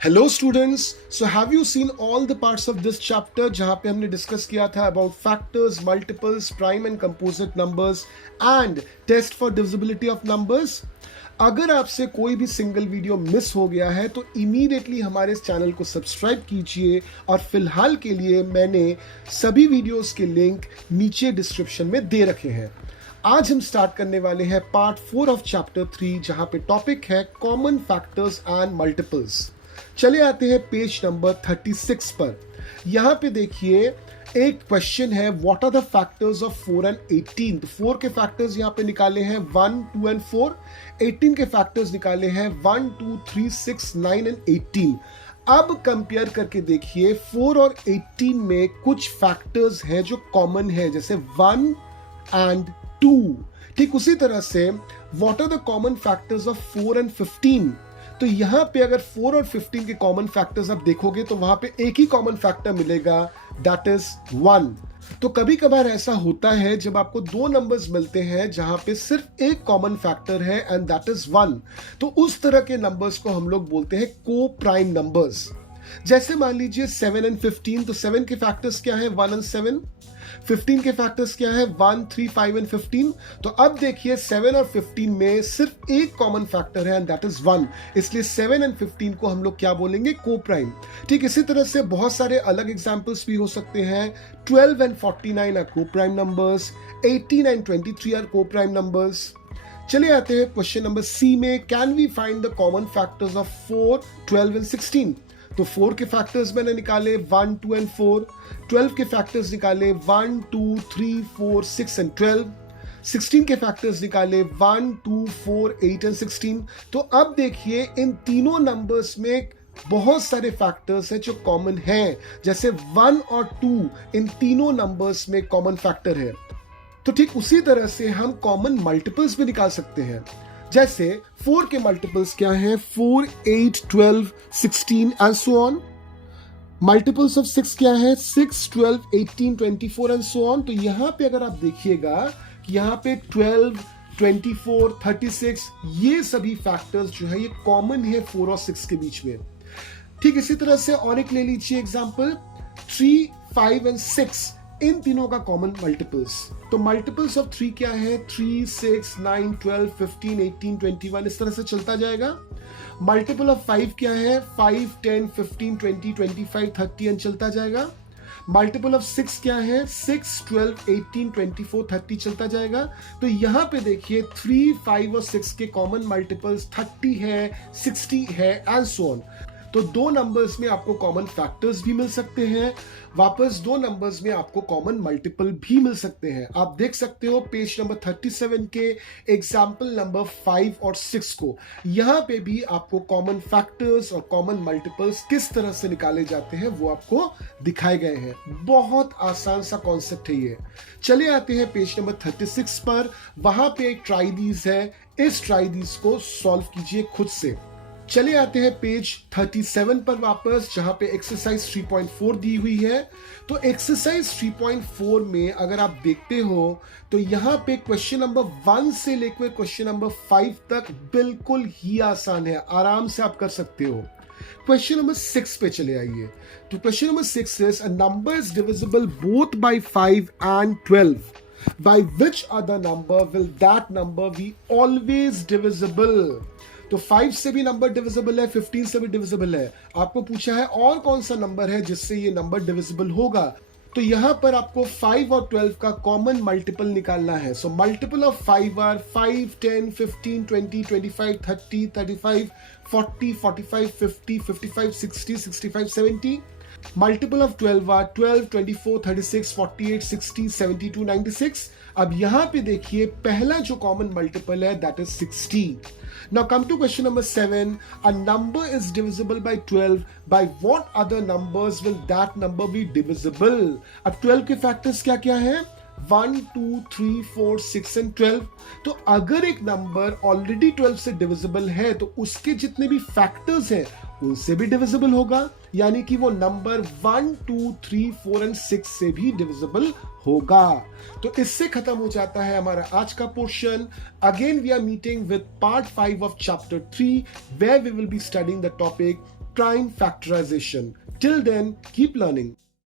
Hello students, so have you seen all the parts of this chapter जहां पे हमने discuss किया था about factors, multiples, prime and composite numbers and test for divisibility of numbers. अगर आपसे कोई भी सिंगल वीडियो मिस हो गया है तो इमीडिएटली हमारे इस चैनल को सब्सक्राइब कीजिए और फिलहाल के लिए मैंने सभी वीडियोस के लिंक नीचे डिस्क्रिप्शन में दे रखे हैं। आज हम स्टार्ट करने वाले हैं पार्ट 4 ऑफ चैप्टर 3 जहां पे टॉपिक है कॉमन फैक्टर्स एंड मल्टीपल्स। चले आते हैं पेज नंबर 36 पर। यहां पे देखिए एक क्वेश्चन है, what are the factors of 4 and 18। तो 4 के फैक्टर्स यहां पे निकाले हैं 1, 2 एंड 4। 18 के फैक्टर्स निकाले हैं 1, 2, 3, 6, 9 एंड 18। अब कंपेयर करके देखिए 4 और 18 में कुछ फैक्टर्स हैं जो कॉमन है, जैसे 1 एंड 2। ठीक उसी तरह से what are the common factors of 4 and 15। तो यहां पे अगर 4 और 15 के कॉमन फैक्टर्स आप देखोगे तो वहां पे एक ही कॉमन फैक्टर मिलेगा, दैट इज 1। तो कभी कभार ऐसा होता है जब आपको दो नंबर्स मिलते हैं जहां पे सिर्फ एक कॉमन फैक्टर है एंड दैट इज 1, तो उस तरह के नंबर्स को हम लोग बोलते हैं को प्राइम नंबर्स। जैसे मान लीजिए 7 एंड 15, तो 7 के फैक्टर्स क्या है, 1 एंड 7। 15 के फैक्टर्स क्या है, 1, 3, 5 एंड 15। तो अब देखिए 7 और 15 में सिर्फ एक कॉमन फैक्टर है एंड दैट इज 1, इसलिए 7 एंड 15 को हम लोग क्या बोलेंगे, को प्राइम। ठीक इसी तरह से बहुत सारे अलग एग्जांपल्स भी हो सकते हैं। 12 and 49 are coprime numbers, 18 and 23 are coprime numbers. चले आते हैं क्वेश्चन नंबर सी में, can we find the common factors of 4, 12 and 16। तो 4 के फैक्टर्स मैंने निकाले 1, 2 एंड 4। 12 के फैक्टर्स निकाले 1, 2, 3, 4, 6 एंड 12। 16 के फैक्टर्स निकाले 1, 2, 4, 8 एंड 16। तो अब देखिए इन तीनों नंबर्स में बहुत सारे फैक्टर्स हैं जो कॉमन हैं, जैसे 1 और 2 इन तीनों नंबर्स में कॉमन फैक्टर है। तो ठीक उसी तरह से हम कॉमन मल्टीपल्स भी निकाल सकते हैं। जैसे 4 के मल्टीपल्स क्या हैं, 4, 8, 12, 16 and so on. Multiples of 6 क्या है, 6, 12, 18, 24 एंड सो ऑन। तो यहां पे अगर आप देखिएगा कि यहां पे 12, 24, 36 ये सभी फैक्टर्स जो है ये कॉमन है 4 और 6 के बीच में। ठीक इसी तरह से और एक ले लीजिए एग्जांपल, 3, 5 एंड 6 इन तीनों का कॉमन मल्टीपल्स। तो मल्टीपल्स ऑफ 3 क्या है, 3, 6, 9, 12, 15, 18, 21 इस तरह से चलता जाएगा। मल्टीपल ऑफ 5 क्या है, 5, 10, 15, 20, 25, 30 एंड चलता जाएगा। मल्टीपल ऑफ 6 क्या है, 6, 12, 18, 24, 30 चलता जाएगा। तो यहां पे देखिए 3, 5 और 6 के कॉमन मल्टीपल्स 30 है, 60 है एंड सो ऑन। तो दो नंबर्स में आपको कॉमन फैक्टर्स भी मिल सकते हैं, वापस दो नंबर्स में आपको कॉमन मल्टीपल भी मिल सकते हैं। आप देख सकते हो पेज नंबर 37 के एग्जाम्पल नंबर 5 और 6 को, यहां पे भी आपको कॉमन फैक्टर्स और कॉमन मल्टीपल्स किस तरह से निकाले जाते हैं वो आपको दिखाए गए हैं। बहुत आसान सा कॉन्सेप्ट है ये। चले आते हैं पेज नंबर 36 पर, वहां पे एक ट्राई दीज है, इस ट्राई दीज को सॉल्व कीजिए खुद से। चले आते हैं पेज 37 पर वापस, जहां पे एक्सरसाइज 3.4 दी हुई है। तो एक्सरसाइज 3.4 में अगर आप देखते हो तो यहां पे क्वेश्चन नंबर 1 से लेकर क्वेश्चन नंबर 5 तक बिल्कुल ही आसान है, आराम से आप कर सकते हो। क्वेश्चन नंबर 6 पे चले आइए। तो question number 6 is, a number is divisible both by 5 and 12. By which other number will that number be always divisible? तो 5 से भी नंबर डिविजिबल है, 15 से भी डिविजिबल है। आपको पूछा है और कौन सा नंबर है जिससे ये नंबर डिविजिबल होगा। तो यहां पर आपको 5 और 12 का कॉमन मल्टीपल निकालना है। So multiple of 5 are 5, 10, 15, 20, 25, 30, 35, 40, 45, 50, 55, 60, 65, 70। Multiple of 12 are 12, 24, 36, 48, 60, 72, 96। अब यहां पे देखिए पहला जो कॉमन मल्टीपल है that is 60। Now come to question number 7. A number is divisible by 12. By what other numbers will that number be divisible? अब 12 के फैक्टर्स क्या क्या है, 1, 2, 3, 4, 6 एंड 12। तो अगर एक नंबर ऑलरेडी 12 से डिविजिबल है तो उसके जितने भी फैक्टर्स हैं उनसे भी डिविजिबल होगा, यानी कि वो नंबर 1, 2, 3, 4 एंड 6 से भी डिविजिबल होगा। तो इससे खत्म हो जाता है हमारा आज का portion. Again we are meeting with part 5 of chapter 3 where we will be studying the topic prime factorization. Till then, keep learning.